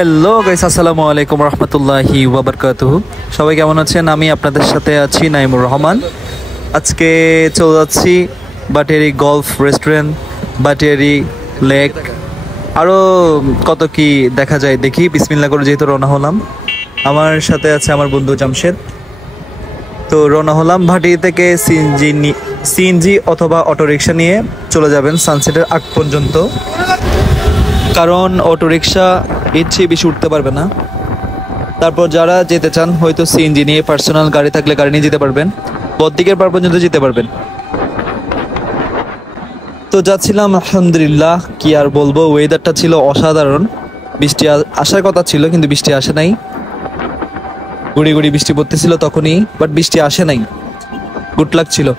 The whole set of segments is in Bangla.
হ্যালো গাইস, আসসালামু আলাইকুম রহমতুল্লাহি ওয়াবারকাতুহু। সবাই কেমন আছেন? আমি আপনাদের সাথে আছি নাইমুর রহমান। আজকে চলে যাচ্ছি বাটেরি গলফ রেস্টুরেন্ট, বাটেরি লেক, আরও কত কি দেখা যায় দেখি। বিসমিল্লাহ করে যেহেতু রওনা হলাম, আমার সাথে আছে আমার বন্ধু জামশেদ। তো রওনা হলাম ভাটি থেকে। সিএনজি অথবা অটোরিকশা নিয়ে চলে যাবেন সানসেটের আগ পর্যন্ত, কারণ অটোরিকশা ইচ্ছে বেশি উঠতে পারবে না। তারপর যারা যেতে চান হয়তো সিএনজি নিয়ে, পার্সোনাল গাড়ি থাকলে গাড়ি নিয়ে যেতে পারবেন, বদ্দিকের পার পর্যন্ত যেতে পারবেন। তো যাচ্ছিলাম, আলহামদুলিল্লাহ কি আর বলবো, ওয়েদারটা ছিল অসাধারণ। বৃষ্টি আসার কথা ছিল কিন্তু বৃষ্টি আসে নাই। গুড়ি গুড়ি বৃষ্টি পড়তেছিল তখনই, বাট বৃষ্টি আসে নাই। গুড লাক ছিল।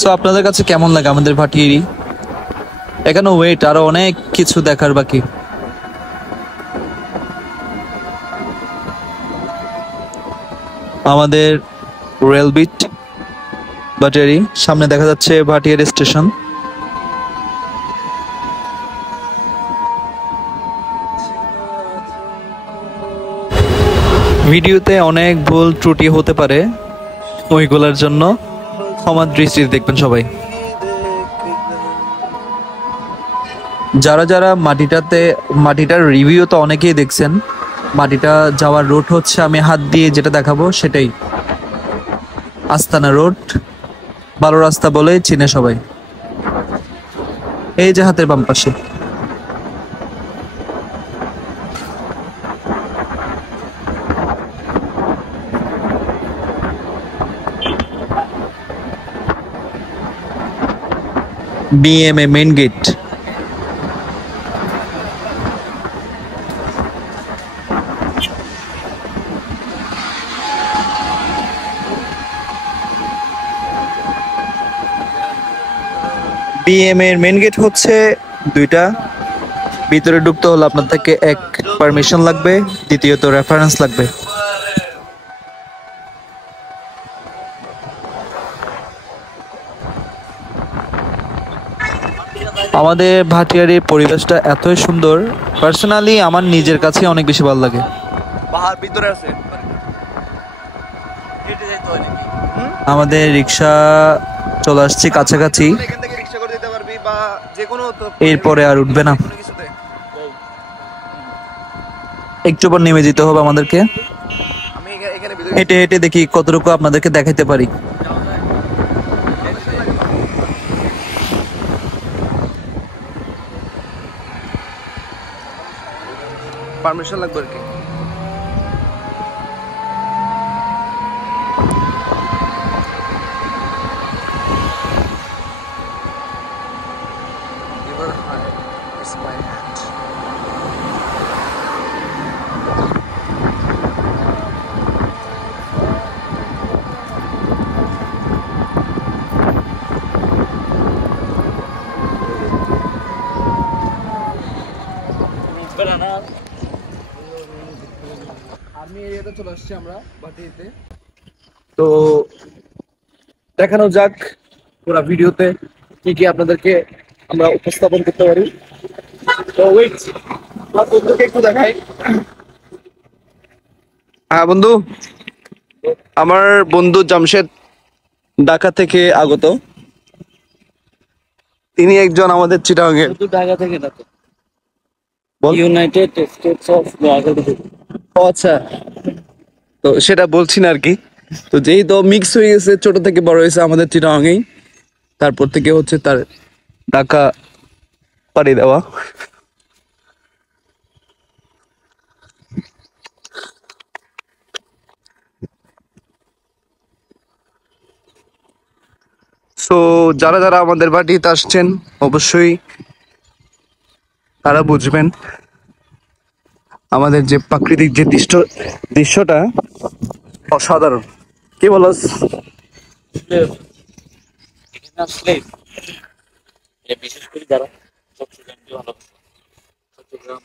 সো আপনাদের কাছে কেমন লাগে আমাদের ভাটিয়ারি? এখানে ওয়েট, আরো অনেক কিছু দেখার বাকি। আমাদের রেলবিট ভাটিয়ারি সামনে দেখা যাচ্ছে, ভাটিয়ারি স্টেশন। ভিডিওতে অনেক ভুল ত্রুটি হতে পারে, ওইগুলোর জন্য ক্ষমা দৃষ্টিতে দেখবেন সবাই। যারা যারা মাটিটার রিভিউ তো অনেকেই দেখছেন। মাটিটা যাওয়ার রুট হচ্ছে, আমি হাত দিয়ে যেটা দেখাবো সেটাই, আস্তানা রোড। ভালো রাস্তা বলে চিনে সবাই। এই যে হাতের বাম পাশে। BMA main gate. বিএমএ এর মেইন গেট হচ্ছে দুইটা। ভিতরে ঢুকতে হলে আপনার থেকে এক পারমিশন লাগবে, দ্বিতীয়ত রেফারেন্স লাগবে। আমাদের ভাটিয়ারির পরিবেশটা এতই সুন্দর, পার্সোনালি আমার নিজের কাছে অনেক বেশি ভালো লাগে। পাহাড় ভিতরে আছে। আমাদের রিক্সা চলে আসছে কাছাকাছি, এখান থেকে রিকশা করে দিতে পারবি বা যে কোনো এরপরে আর উঠবে না। কিছুতে। একটু পর নেমে যেতে হবে আমাদেরকে। আমি এখানে ভিতরে হেঁটে হেঁটে দেখি কতটুকু আপনাদেরকে দেখাতে পারি। পারমিশন লাগবে আর কি। আর্মি এরিয়াতে চলে আসছি আমরা ভাটিতে। তো দেখানো যাক পুরো ভিডিওতে কি কি আপনাদেরকে আমরা উপস্থাপন করতে পারি। তো ওয়েট, বন্ধুকে একটু দেখাই। হ্যাঁ বন্ধু, আমার বন্ধু জামশেদ ঢাকা থেকে আগত। তিনি একজন আমাদের চিটাগাংয়ের। শুধু ঢাকা থেকে না তো, বল। United States of America. ও আচ্ছা, তো সেটা বলছি না আর কি। তো যেই তো মিক্স হয়ে গেছে, ছোট থেকে বড় হয়েছে আমাদের চিটাগাংয়েই, তারপর থেকে হচ্ছে তার ঢাকা পাড়ি দেওয়া। সো যারা যারা আমাদের বাড়িতে আসছেন অবশ্যই তারা বুঝবেন আমাদের যে প্রাকৃতিক যে দৃশ্যটা অসাধারণ। কি বলস? এখানে আসলে বিশেষ করে যারা চট্টগ্রাম, চট্টগ্রাম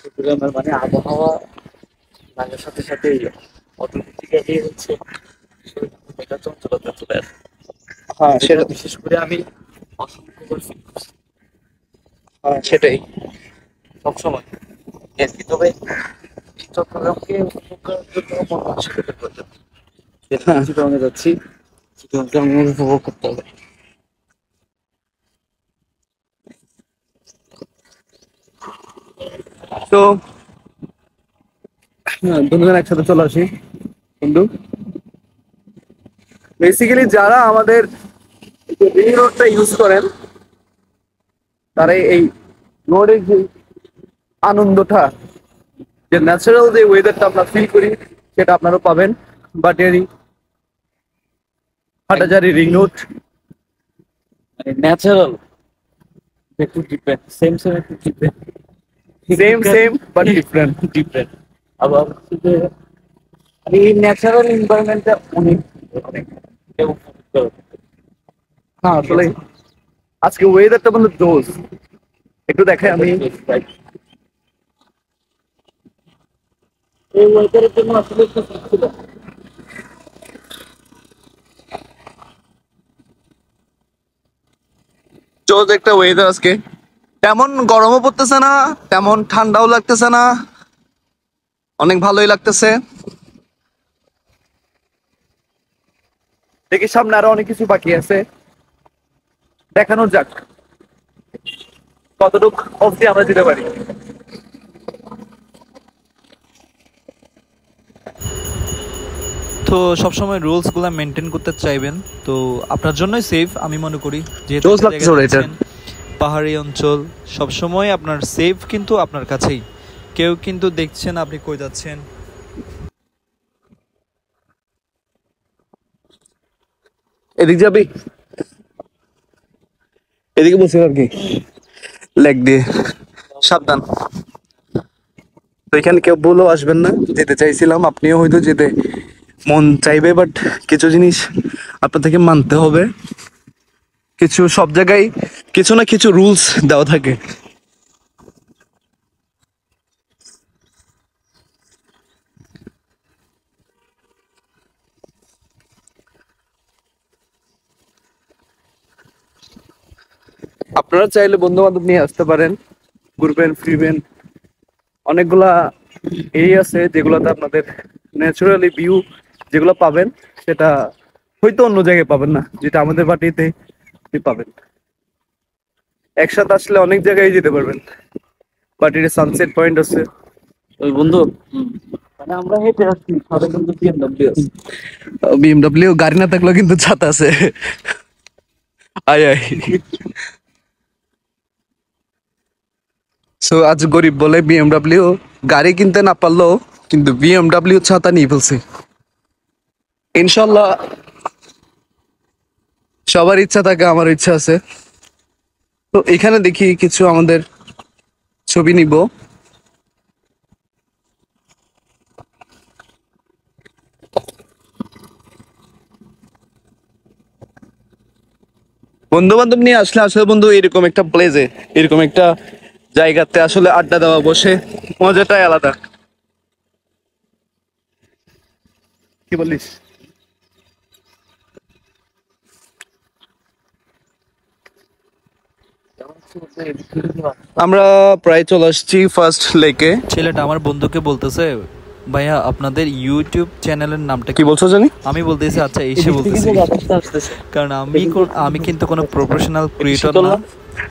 চট্টগ্রামের মানে আবহাওয়া লাগার সাথে সাথে অটোমেটিক্যালি হচ্ছে শরীরের মধ্যে একটা চঞ্চলতা চলে আসে। হ্যাঁ সেটা বিশেষ করে আমি অসংখ্যবার ফিল করছি সেটাই। সবসময়। এর ভিতরে এই চট্টগ্রামকে উপভোগ করার জন্য মন মানসিকতার প্রয়োজন। যেটা হ্যাঁ। চিটাগাঙে যাচ্ছি, চিটাগাংকে আমার উপভোগ করতে হবে। তো বন্ধুরা একসাথে চলে আসি। বন্ধু, বেসিক্যালি যারা আমাদের রিং রোডটা ইউজ করেন তারা এই রোডের যে আনন্দটা, যে ন্যাচারাল যে ওয়েদারটা আমরা ফিল করি সেটা আপনারা পাবেন বাটিয়ারি হাটাজারি রিং রোড। মানে ন্যাচারাল, একটু ডিফারেন্ট, সেম সেম একটু different, same but different. Different. আবার হচ্ছে যে মানে এই ন্যাচারাল এনভায়রনমেন্টটা অনেক অনেক কেউ উপভোগ করে। হ্যাঁ আসলে আজকে ওয়েদারটা বন্ধু জোস। একটু দেখে আমি এই ওয়েদারের জন্য আসলে একটু ছিল। জোস একটা ওয়েদার আজকে। তেমন গরমও পড়তেছে না, তেমন ঠান্ডাও লাগতেছে না, অনেক ভালোই লাগতেছে। দেখি সামনে আরো অনেক কিছু বাকি আছে, দেখানো যাক কতটুকু অবধি আমরা যেতে পারি। তো সবসময় রুলসগুলো মেনটেন করতে চাইবেন, তো আপনার জন্যই সেফ আমি মনে করি। যেহেতু জোস একটা লাগতেছে জায়গায় ওটা এটা। যাচ্ছেন, পাহাড়ি অঞ্চল, সবসময় আপনার সেফ কিন্তু আপনার কাছেই। কেউ কিন্তু দেখছেন আপনি কই যাচ্ছেন। এদিক যাবি, এদিকে বসে আর কি লেগ দিয়ে। সাবধান, তো এখানে কেউ বলেও আসবেন না। যেতে চাইছিলাম, আপনিও হয়তো যেতে মন চাইবে, বাট কিছু জিনিস আপনার থেকে মানতে হবে। কিছু সব জায়গায় কিছু না কিছু রুলস দেওয়া থাকে। আপনারা চাইলে বন্ধু বান্ধব নিয়ে আসতে পারেন, ঘুরবেন ফিরবেন। অনেকগুলা এরিয়া আছে যেগুলোতে আপনাদের ন্যাচারালি ভিউ যেগুলো পাবেন সেটা হয়তো অন্য জায়গায় পাবেন না, যেটা আমাদের বাটিতে আপনি পাবেন। একসাথে আসলে অনেক জায়গায় যেতে পারবেন। বাটিতে সানসেট পয়েন্ট আছে। ওই বন্ধু, মানে আমরা হেঁটে আসছি, সাথে কিন্তু বিএমডব্লিউ আছে। বিএমডব্লিউ গাড়ি না থাকলেও কিন্তু ছাতা আছে। আয় আয়। সো আজ গরিব বলে বিএমডব্লিউ গাড়ি কিনতে না পারলেও কিন্তু বিএমডব্লিউ ছাতা নিয়ে ফেলছে। ইনশাল্লাহ সবার ইচ্ছা থাকে, আমার ইচ্ছা আছে। তো এখানে দেখি কিছু আমাদের ছবি নিব। বন্ধু বান্ধব নিয়ে আসলে আসলে বন্ধু এরকম একটা প্লেসে, এরকম একটা জায়গাতে আসলে আড্ডা দেওয়া, বসে মজাটাই আলাদা। কি বলিস? আমরা প্রায় চলে আসছি ফার্স্ট লেকে। ছেলেটা আমার বন্ধুকে বলতেছে, ভাইয়া আপনাদের ইউটিউব চ্যানেলের নামটা কি বলছো জানি? আমি বলতেছি আচ্ছা এসে বলতেছি, কারণ আমি কিন্তু কোনো প্রফেশনাল ক্রিয়েটর না,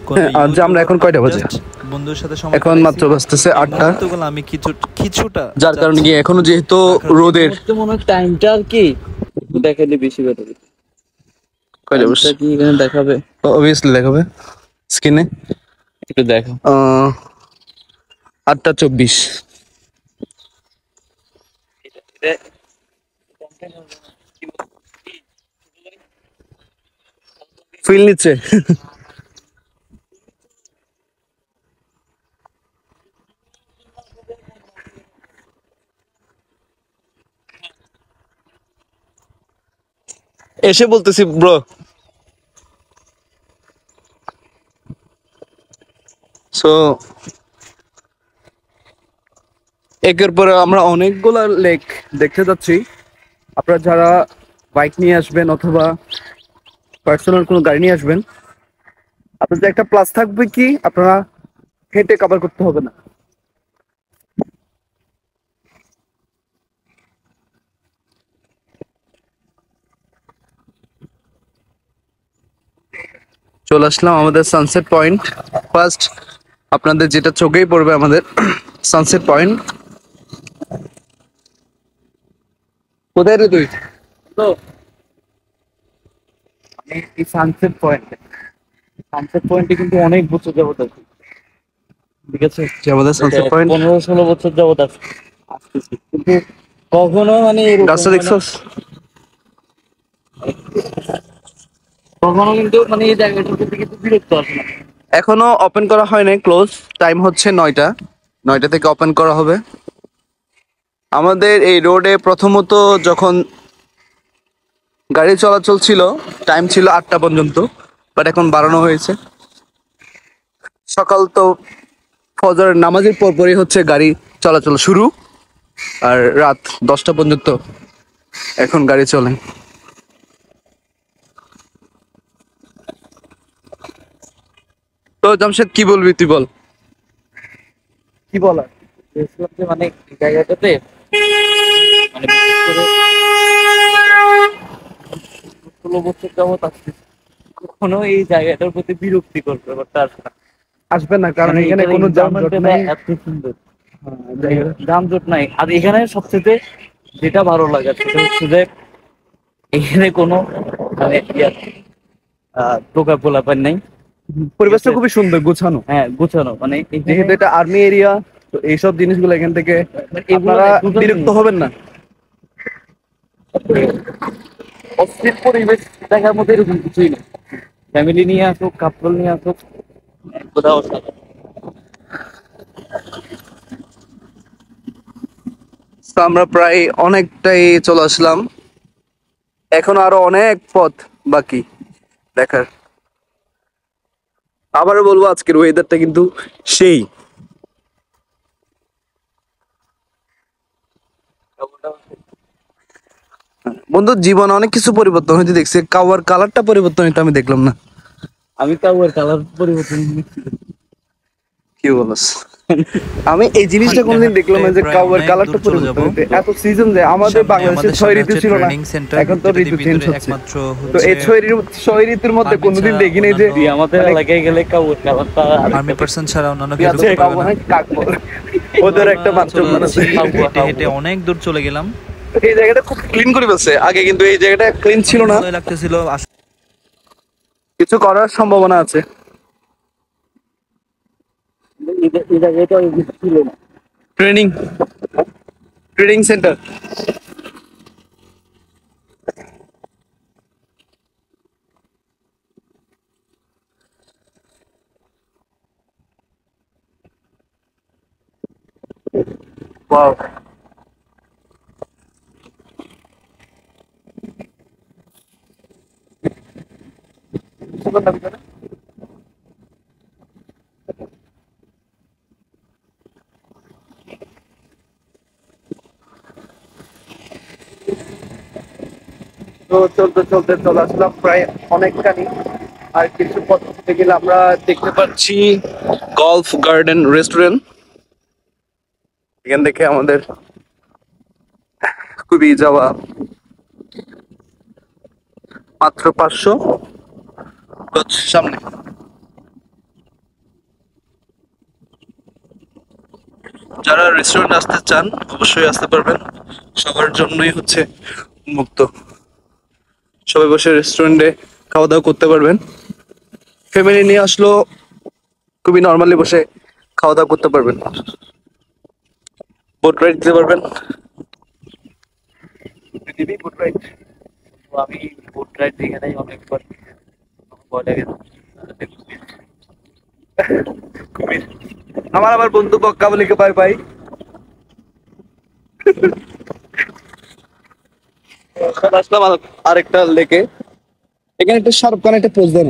কোনো আজ আমরা এখন কয়টা বাজে? just বন্ধুর সাথে সময় এখন মাত্র বাজতেছে 8টা। মুহূর্তগুলো আমি কিছুটা যার কারণে গিয়ে এখনো যেহেতু রোদের মনে হয় টাইমটা আর কি দেখাইলে বেশি বেটার। কয়টা বাজে? টাইমটা কি এখানে দেখাবে? অবভিয়াসলি দেখাবে স্ক্রিনে। একটু দেখো। 8টা 24। ফিল নিচ্ছে। এসে বলতেছি ব্রো। সো একের পরে আমরা অনেকগুলা লেক দেখতে যাচ্ছি। আপনারা যারা বাইক নিয়ে আসবেন অথবা পার্সোনাল কোনো গাড়ি নিয়ে আসবেন, আপনাদের একটা প্লাস থাকবে কি, আপনারা হেঁটে কভার করতে হবে না। চলে আসলাম আমাদের সানসেট পয়েন্ট। ফার্স্ট আপনাদের যেটা চোখেই পড়বে আমাদের সানসেট পয়েন্ট। কোথায় রে তুই? তো এই সানসেট পয়েন্ট, সানসেট পয়েন্টে কিন্তু অনেক বছর যাবত আছে, ঠিক আছে? যে আমাদের সানসেট পয়েন্ট 15-16 বছর যাবত আসতেছি, কিন্তু কখনো মানে রাস্তা দেখছস? কখনো কিন্তু মানে এই জায়গাটার প্রতি কিন্তু বিরক্ত আসে না। এখনো ওপেন করা হয় নাই, ক্লোজ টাইম হচ্ছে 9টা। 9টা থেকে ওপেন করা হবে। আমাদের এই রোডে প্রথমত যখন গাড়ি চলাচল ছিল টাইম ছিল 8টা পর্যন্ত, বাট এখন বাড়ানো হয়েছে। সকাল তো ফজরের নামাজের পরপরই হচ্ছে গাড়ি চলাচল শুরু, আর রাত 10টা পর্যন্ত এখন গাড়ি চলে। তো জামশেদ কি বলবি, তুই বল। কি বলার, দেখলাম যে মানে এই জায়গাটাতে মানে বিশেষ করে 16 বছর যাবত আসতেছি, কখনো এই জায়গাটার প্রতি বিরক্তিকর ব্যাপারটা আসে না। আসবে না, কারণ মানে এখানে এখানে কোনো যানজট environment-টা নাই। এত সুন্দর, যানজট নাই। আর এখানে সবচেয়ে যেটা ভালো লাগে সেটা হচ্ছে যে এখানে কোনো মানে টোকা পোলাপান নাই। পরিবেশটা খুবই সুন্দর, গোছানো। হ্যাঁ, গুছানো, মানে যেহেতু এটা আর্মি এরিয়া, তো এইসব জিনিসগুলো এখান থেকে এগুলো আপনারা দুটো বিরক্ত জিনিস। হবেন না। অস্থির পরিবেশ দেখার মধ্যে এরকম কিছুই নেই। ফ্যামিলি নিয়ে আসুক, কাপল নিয়ে আসুক, কোথাও সাথে। তো আমরা প্রায় অনেকটাই চলে আসলাম, এখন আরো অনেক পথ বাকি দেখার। আবারও বলবো আজকের ওয়েদারটা কিন্তু সেই। বন্ধু, জীবনে অনেক কিছু পরিবর্তন হয়েছে দেখছি, কাওয়ার কালারটা পরিবর্তন হইতে আমি দেখলাম না। আমি কাউয়ের কালার পরিবর্তন কি বলস? আমি এই জিনিসটা কোনদিন দেখলাম না যে প্রায় কাওয়ার অনেক কালারটা দূর চলে পরিবর্তন যাব। হইতে। এত সিজন যে আমাদের সামনে বাংলাদেশে আমাদের 6 সামনে ঋতু হচ্ছে ছিল না, ট্রেনিং সেন্টার, এখন তো ঋতু চেঞ্জ হচ্ছে। একমাত্র তো এই হচ্ছে 6 ঋতুর মধ্যে আর্মি কোনোদিন ছাড়া দেখি নাই যে অন্যান্য আমাদের মানে এলাকায় গেলে কাউয়ের কালারটা আর্মি পার্সন ছাড়া অন্যান্য তুই কেউ আজকে ঢুকতে পারবে না। কাকবর, ওদের একটা আমরা চলে বাচ্চা আছে। যাচ্ছি, হেঁটে হেঁটে অনেক দূর চলে গেলাম। এই জায়গাটা খুব ক্লিন করে ফেলছে, আগে কিন্তু এই জায়গাটা ক্লিন ছিল না। ভালোই লাগতেছিল। কিছু করার সম্ভাবনা আছে। এই জায়গাটা ছিল না। Training training centre. ওয়াও, তো চলতে চলতে চলে আসলাম প্রায় অনেকখানি। আর কিছু পথ চলতে গেলে আমরা দেখতে পাচ্ছি গলফ গার্ডেন রেস্টুরেন্ট। এখান থেকে আমাদের খুবই যাওয়া মাত্র 500 গজ সামনে। যারা রেস্টুরেন্ট আসতে চান অবশ্যই আসতে পারবেন, সবার জন্যই হচ্ছে মুক্ত। সবাই বসে রেস্টুরেন্টে খাওয়া দাওয়া করতে পারবেন। ফ্যামিলি নিয়ে আসলেও খুবই নর্মালি বসে খাওয়া দাওয়া করতে পারবেন। বোট রাইড দিতে পারবেন। বোট রাইড তো আমি বোট রাইড এখানে অনেকবার ভয় লাগে। খুবই। আমার আবার বন্ধু বক্কা বলিকে বাই বাই। আসলাম আরেকটা লেকে। এখানে একটা শাহরুখ খান একটা পোজ দেন।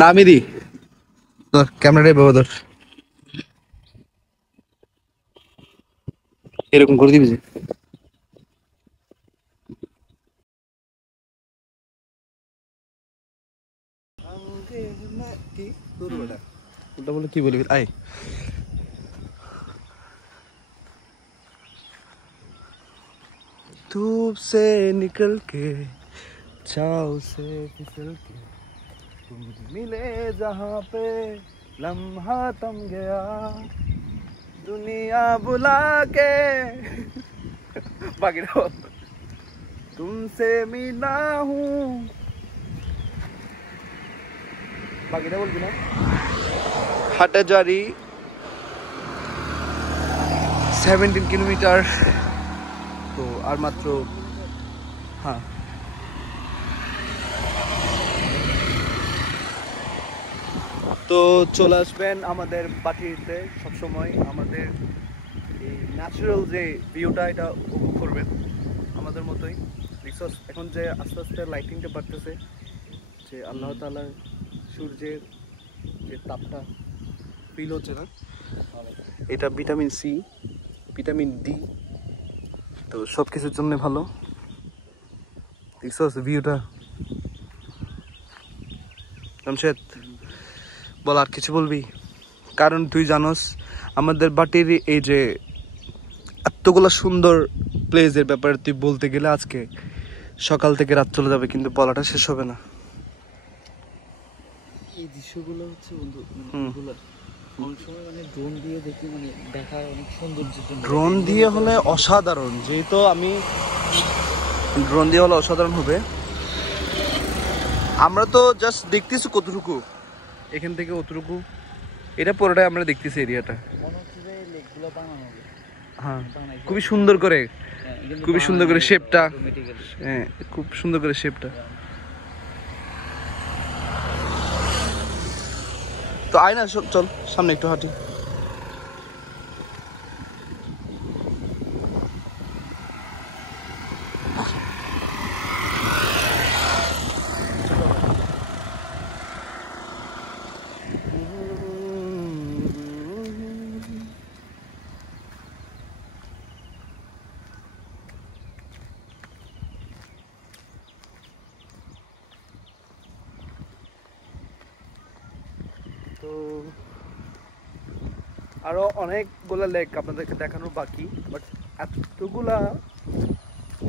নামি দি ধর ক্যামেরাটাই বাবা ধর, এরকম করে দিবি যে। কি তোর বেটা ওটা বলে কি বলবি আয়। धूप से निकल के छाँव से फिसल के तुम मिले जहाँ पे लम्हा थम गया दुनिया बुला के बाकी रहो तुमसे मिला हूँ बाकी बोल ना हाटाजारी 17 কিলোমিটার তো আর মাত্র হ্যাঁ তো চলে আসবেন আমাদের বাটিতে সবসময় আমাদের এই ন্যাচারাল যে ভিউটা এটা উপভোগ করবেন আমাদের মতোই। রিসোর্স এখন যে আস্তে আস্তে লাইটিংটা বাড়তেছে যে আল্লাহ তাআলার সূর্যের যে তাপটা ফিল হচ্ছে না, এটা ভিটামিন সি ভিটামিন ডি তো সব কিছুর জন্য ভালো। রিসোর্স ভিউটা জামশেদ বল আর কিছু বলবি? কারণ তুই জানোস আমাদের বাটির এই যে এতগুলো সুন্দর প্লেসের ব্যাপারে তুই বলতে গেলে আজকে সকাল থেকে রাত চলে যাবে কিন্তু বলাটা শেষ হবে না। এই দৃশ্যগুলো হচ্ছে বন্ধু এগুলো অনেক সময় মানে ড্রোন দিয়ে দেখি মানে দেখার অনেক সৌন্দর্যের জন্য ড্রোন দিয়ে হলে অসাধারণ, যেহেতু আমি ড্রোন দিয়ে হলে অসাধারণ হবে। আমরা তো জাস্ট দেখতেছি কতটুকু এখান থেকে অতটুকু, এটা পুরোটাই আমরা দেখতেছি এরিয়াটা। মনে হচ্ছে যে লেকগুলো বানানো হবে। হ্যাঁ খুবই সুন্দর করে, খুবই সুন্দর করে শেপটা, হ্যাঁ খুব সুন্দর করে শেপটা। তো আয় না চল সামনে একটু হাঁটি। তো আরো অনেকগুলা লেক আপনাদেরকে দেখানোর বাকি, বাট এতগুলা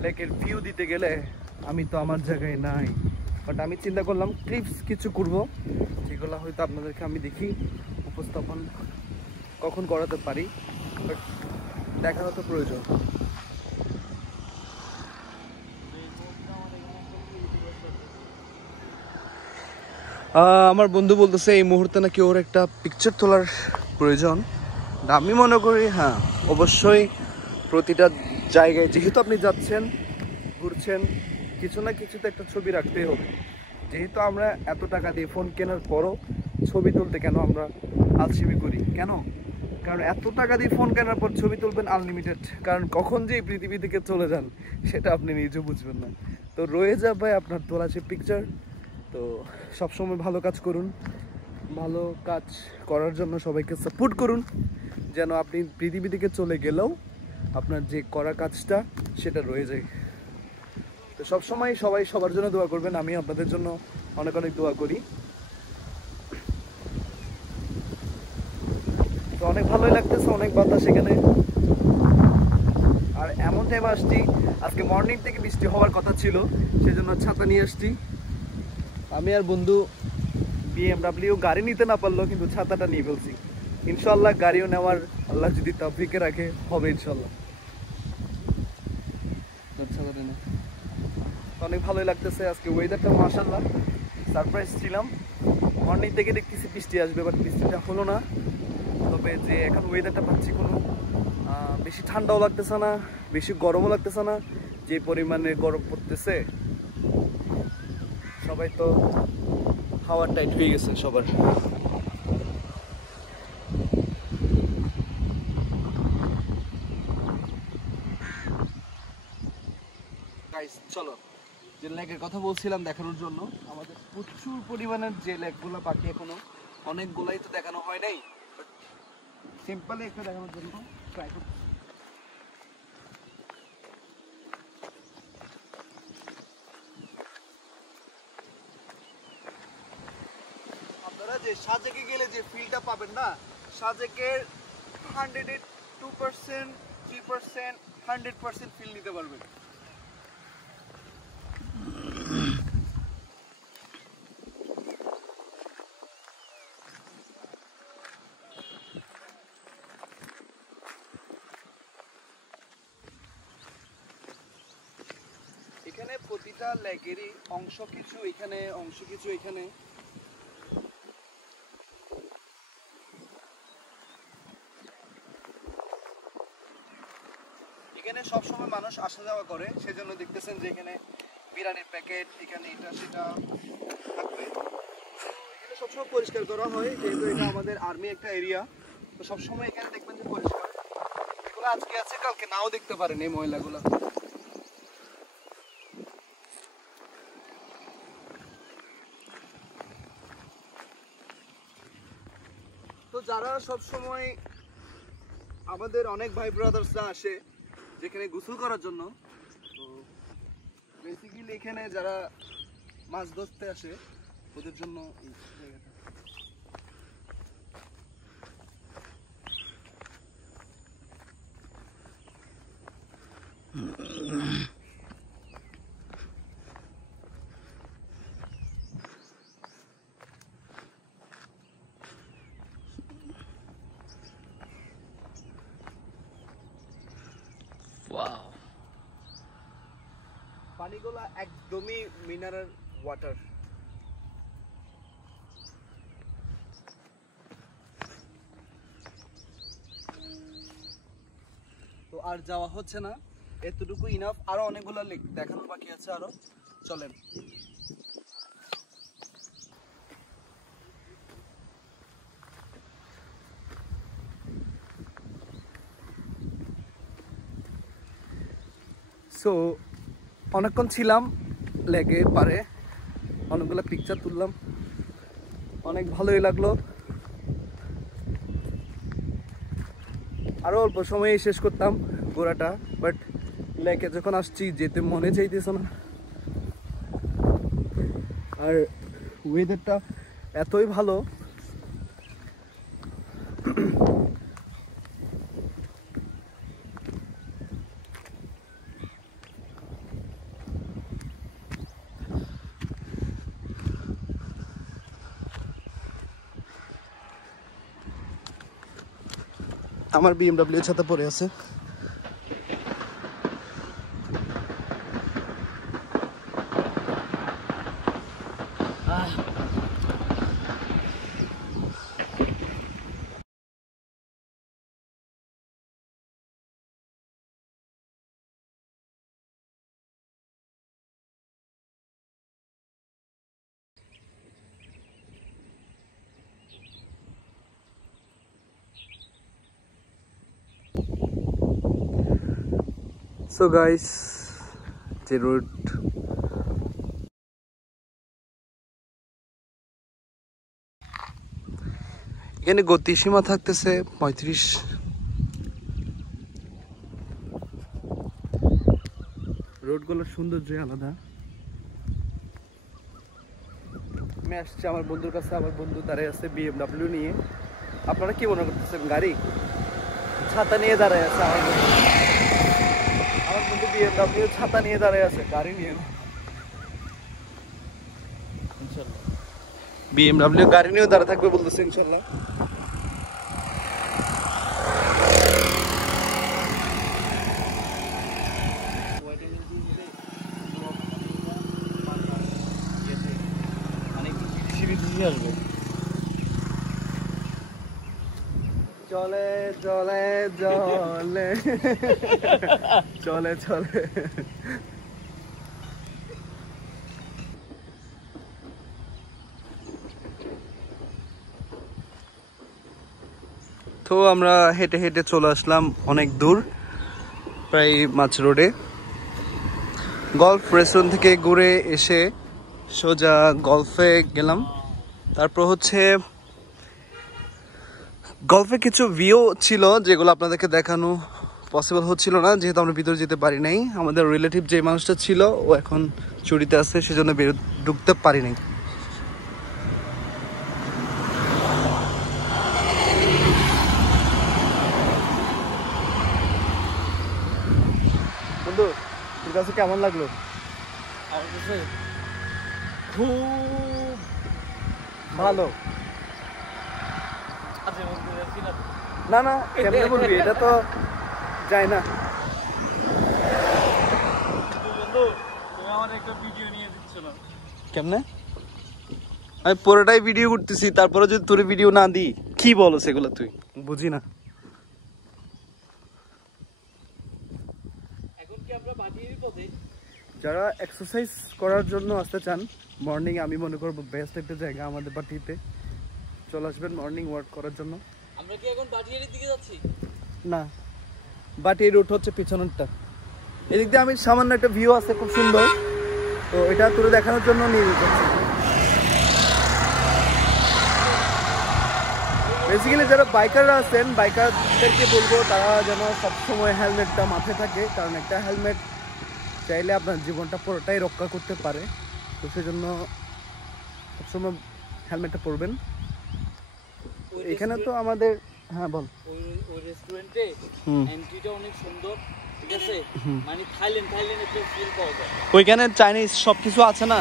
লেকের ভিউ দিতে গেলে আমি তো আমার জায়গায় নাই। বাট আমি চিন্তা করলাম ক্লিপস কিছু করব যেগুলো হয়তো আপনাদেরকে আমি দেখি উপস্থাপন কখন করাতে পারি, বাট দেখানো তো প্রয়োজন। আমার বন্ধু বলতেছে এই মুহূর্তে নাকি ওর একটা পিকচার তোলার প্রয়োজন। আমি মনে করি হ্যাঁ অবশ্যই প্রতিটা জায়গায় যেহেতু আপনি যাচ্ছেন ঘুরছেন কিছু না কিছু তো একটা ছবি রাখতেই হবে। যেহেতু আমরা এত টাকা দিয়ে ফোন কেনার পরও ছবি তুলতে কেন আমরা আলসেমি করি কেন? কারণ এত টাকা দিয়ে ফোন কেনার পর ছবি তুলবেন আনলিমিটেড, কারণ কখন যে এই পৃথিবী থেকে চলে যান সেটা আপনি নিজে বুঝবেন না। তো রয়ে যাবে আপনার তোলা সে পিকচার। তো সবসময় ভালো কাজ করুন, ভালো কাজ করার জন্য সবাইকে সাপোর্ট করুন, যেন আপনি পৃথিবী থেকে চলে গেলেও আপনার যে করা কাজটা সেটা রয়ে যায়। তো সবসময় সবাই সবার জন্য দোয়া করবেন, আমি আপনাদের জন্য অনেক অনেক দোয়া করি। তো অনেক ভালোই লাগতেছে, অনেক বাতাস এখানে। আর এমন টাইম আসছি আজকে মর্নিং থেকে বৃষ্টি হওয়ার কথা ছিল, সেজন্য ছাতা নিয়ে আসছি। আমি আর বন্ধু BMW গাড়ি নিতে না পারলো কিন্তু ছাতাটা নিয়ে ফেলছি। ইনশাল্লাহ গাড়িও নেওয়ার আল্লাহ যদি তৌফিকে রাখে হবে ইনশাল্লাহ। অনেক ভালোই লাগতেছে আজকে ওয়েদারটা, মাশাআল্লাহ সারপ্রাইজ ছিলাম। মর্নিং থেকে দেখতেছি বৃষ্টি আসবে, বাট বৃষ্টিটা হলো না। তবে যে এখন ওয়েদারটা পাচ্ছি কোনো বেশি ঠান্ডাও লাগতেছে না, বেশি গরমও লাগতেছে না। যে পরিমাণে গরম পড়তেছে সবাই তো হাওয়ার টাইট হয়ে গেছে সবার। চলো যে লেকের কথা বলছিলাম দেখানোর জন্য, আমাদের প্রচুর পরিমাণের যে লেকগুলো বাকি এখনো অনেকগুলাই তো দেখানো হয় নাই, সিম্পলি একটু দেখানোর জন্য ট্রাই করছি। আপনারা যে সাজেকে গেলে যে ফিলটা পাবেন না, সাজেকের 102%, 3%, 100% ফিল নিতে পারবেন। এখানে প্রতিটা লেগেরই অংশ কিছু এখানে, অংশ কিছু এখানে। এখানে সবসময় মানুষ আসা যাওয়া করে, সেজন্য দেখতেছেন যে এখানে বিরিয়ানির প্যাকেট, এখানে এটা সেটা থাকবে। এখানে সবসময় পরিষ্কার করা হয়, যেহেতু এটা আমাদের আর্মি একটা এরিয়া, তো সবসময় এখানে দেখবেন যে পরিষ্কার। এগুলো আজকে আছে, কালকে নাও দেখতে পারেন এই ময়লাগুলো। তো যারা সব সময় আমাদের অনেক ভাই ব্রাদার্সরা আসে যেখানে গোসল করার জন্য, তো বেসিক্যালি এখানে যারা মাছ ধরতে আসে ওদের জন্য এই জায়গাটা। পানিগুলা একদমই মিনারেল ওয়াটার। তো আর যাওয়া হচ্ছে না, এতটুকু ইনাফ। আরো অনেকগুলো লেক দেখানো বাকি আছে, আরো চলেন। সো অনেকক্ষণ ছিলাম লেগে পারে, অনেকগুলো পিকচার তুললাম, অনেক ভালোই লাগলো। আরো অল্প সময়ে শেষ করতাম ঘোরাটা, বাট লেকে যখন আসছি যেতে মনে চাইতেছে না। আর ওয়েদারটা এতই ভালো, আমার BMW ছাতা পরে আছে। সো গাইস, যে রোড এখানে গতিসীমা থাকতেছে 35। রোডগুলোর সৌন্দর্যই আলাদা। আমি আসছি আমার বন্ধুর কাছে, আমার বন্ধু দাঁড়িয়ে আছে BMW নিয়ে। আপনারা কি মনে করতেছেন গাড়ি? ছাতা নিয়ে দাঁড়ায় আছে আমার বন্ধু। আমার বন্ধু BMW ছাতা নিয়ে দাঁড়ায় আছে, গাড়ি নিয়ে না। BMW গাড়ি নিয়েও দাঁড়া থাকবে বলতেছে ইনশাল্লাহ। চলে চলে চলে চলে চলে। তো আমরা হেঁটে হেঁটে চলে আসলাম অনেক দূর, প্রায় মাছ রোডে। গল্ফ রেস্টুরেন্ট থেকে ঘুরে এসে সোজা গল্ফে গেলাম। তারপর হচ্ছে গল্ফে কিছু ভিউ ছিল যেগুলো আপনাদেরকে দেখানো পসিবল হচ্ছিল না, যেহেতু আমরা ভিতরে যেতে পারি নাই। আমাদের রিলেটিভ যে মানুষটা ছিল ও এখন ছুটিতে আছে, সেজন্য ঢুকতে পারি নাই। বন্ধু, তোর কাছে কেমন লাগলো? আমার কাছে খুব ভালো। আছে বলতে যাচ্ছি না। না না, কেমনে বলবি, এটা তো যায় না। বন্ধু তুমি আমার একটা ভিডিও নিয়ে দিচ্ছ না কেমনে? আমি পুরোটাই ভিডিও করতেছি, তারপরে যদি তোর ভিডিও না দিই, কি বলো সেগুলো তুই বুঝি না। এখন কি আমরা বাটির পথে? যারা এক্সারসাইজ করার জন্য আসতে চান মর্নিং, আমি মনে করবো বেস্ট একটা জায়গা আমাদের বাটিতে। চলে আসবেন মর্নিং ওয়াক করার জন্য। আমরা কি এখন বাটিয়ারির দিকে যাচ্ছি? না, বাট এই রুট হচ্ছে পিছনেরটা। এদিক দিয়ে আমি সামান্য একটা ভিউ আছে খুব সুন্দর, তো এটা তুলে দেখানোর জন্য নিয়ে যেতে চাচ্ছি। বেসিক্যালি যারা বাইকাররা আছেন, বাইকারদেরকে বলবো তারা যেন সবসময় হেলমেটটা মাথায় থাকে, কারণ একটা হেলমেট চাইলে আপনার জীবনটা পুরোটাই রক্ষা করতে পারে। তো সেজন্য সবসময় হেলমেটটা পরবেন। এখানে তো আমাদের, হ্যাঁ বল। ওই রেস্টুরেন্টে এন্ট্রিটা অনেক সুন্দর, ঠিক আছে? মানে থাইল্যান্ড একটা ফিল পাওয়া যায়। ওইখানে চাইনিজ সব কিছু আছে না।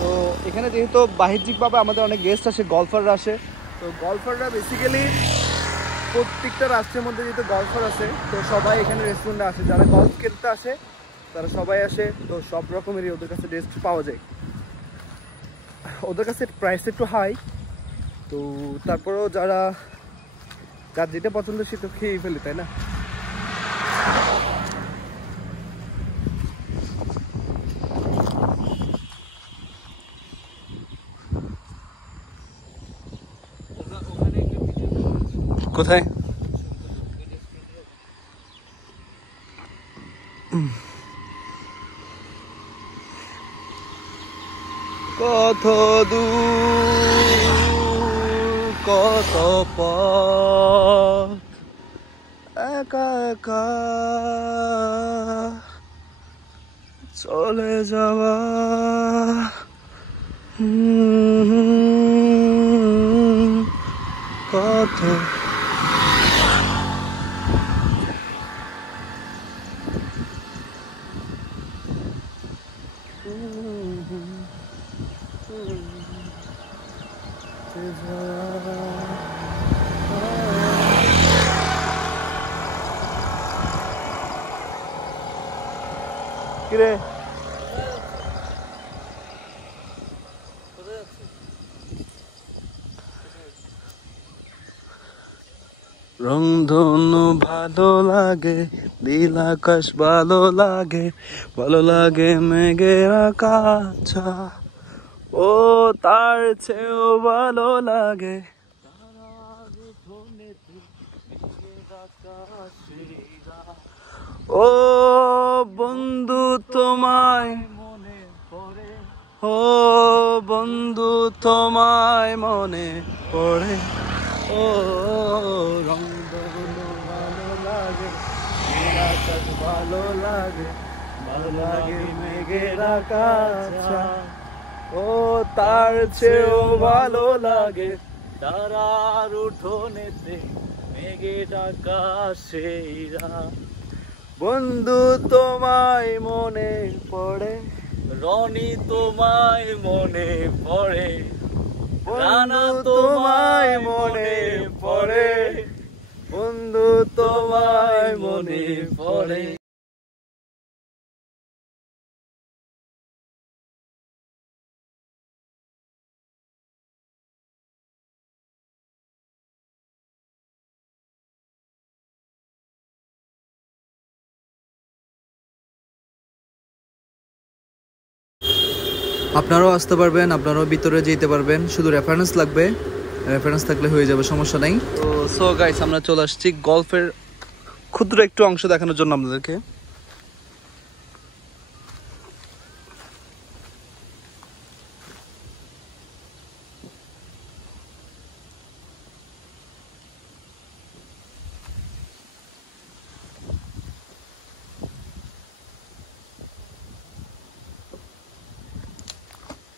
তো এখানে যেহেতু বাহ্যিকভাবে আমাদের অনেক গেস্ট আসে, গলফাররা আসে। তো গলফাররা বেসিক্যালি প্রত্যেকটা রাষ্ট্রের মধ্যে যেহেতু গলফার আছে, তো সবাই এখানে রেস্টুরেন্টে আসে। যারা গলফ খেলতে আসে তারা সবাই আসে। তো সব রকমেরই ওদের কাছে রেস্ট পাওয়া যায়। ওদের কাছে প্রাইস একটু হাই, তো তারপরেও যার যেটা পছন্দ সে তো খেয়েই ফেলে, তাই না? কোথায়? কত দূর, কত পথ, একা একা চলে যাওয়া। কত কিরে? রংধনু ভালো লাগে, নীল আকাশ ভালো লাগে, ভালো লাগে মেঘের আকাশ, ও তার চেয়েও ভালো লাগে। ও বন্ধু তোমায় মনে পড়ে, ও বন্ধু তোমায় মনে পড়ে, ও রংধনু ভালো লাগে, নীল আকাশ ভালো লাগে, ভালো লাগে মেঘের আকাশ, ও তার চেয়েও ভালো লাগে তারার উঠোনেতে মেঘের আকাশেরা। বন্ধু তোমায় মনে পড়ে, রনি তোমায় মনে পড়ে, বন্ধু তোমায় মনে পড়ে, বন্ধু তোমায় মনে পড়ে। আপনারাও আসতে পারবেন, আপনারাও ভিতরে যেতে পারবেন, শুধু রেফারেন্স লাগবে। রেফারেন্স থাকলে হয়ে যাবে, সমস্যা নাই। তো সো গাইস, আমরা চলে আসছি গল্ফের ক্ষুদ্র একটু অংশ দেখানোর জন্য আপনাদেরকে।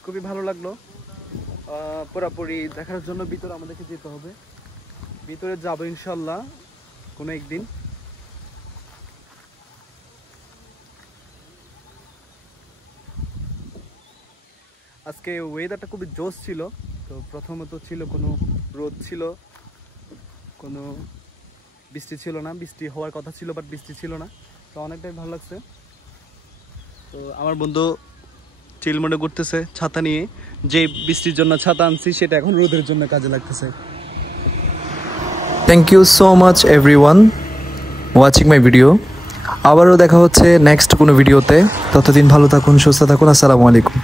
খুবই ভালো লাগলো। পুরোপুরি দেখার জন্য ভিতরে আমাদেরকে যেতে হবে, ভিতরে যাবো ইনশাল্লাহ কোনো একদিন। আজকে ওয়েদারটা খুবই জোশ ছিল। তো প্রথমত ছিল কোনো রোদ ছিল, কোনো বৃষ্টি ছিল না, বৃষ্টি হওয়ার কথা ছিল বাট বৃষ্টি ছিল না, তো অনেকটাই ভালো লাগছে। তো আমার বন্ধু চিল মোডে ঘুরতেছে ছাতা নিয়ে, যে বৃষ্টির জন্য ছাতা আনছি সেটা এখন রোদের জন্য কাজে লাগতেছে। Thank you so much everyone watching my video. আবারও দেখা হচ্ছে নেক্সট কোনো ভিডিওতে। ততদিন ভালো থাকুন, সুস্থ থাকুন। আসসালামু আলাইকুম।